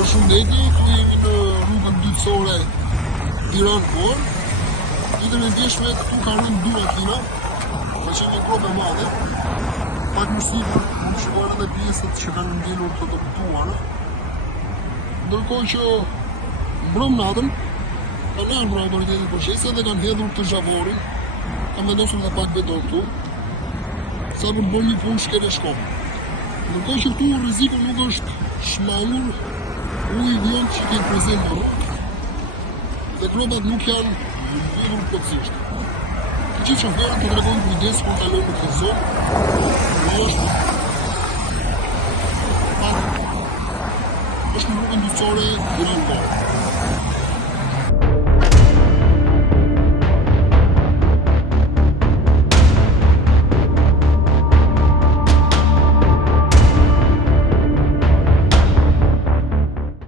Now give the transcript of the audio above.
Përshëndetje, këtu jemi në rrugën dytësore Tiranë-Vor. Ditën e ndjeshme këtu ka rënë 2 makina, ka qenë një grop e madhe. Pak më sipër mund shikojnë edhe pjesët që kanë ngelur të dëmtuara. Ndërkohë që mbrëm natën, kanë ardhur autoritetet procese dhe kanë hedhur të zhavorin, kanë vendosur edhe pak beton këtu, sa për të bërë një punë shkele shkom. Ndërkohë që këtu rreziku nuk është shmangur uji vjen që ke prezent në rrugë dhe gropat nuk janë lëvizur plotësisht. Të gjithë shoferët të tregojnë kujdes kur kalojnë në këtë zonë. Është në rrugën dytësore Tiranë-Vor.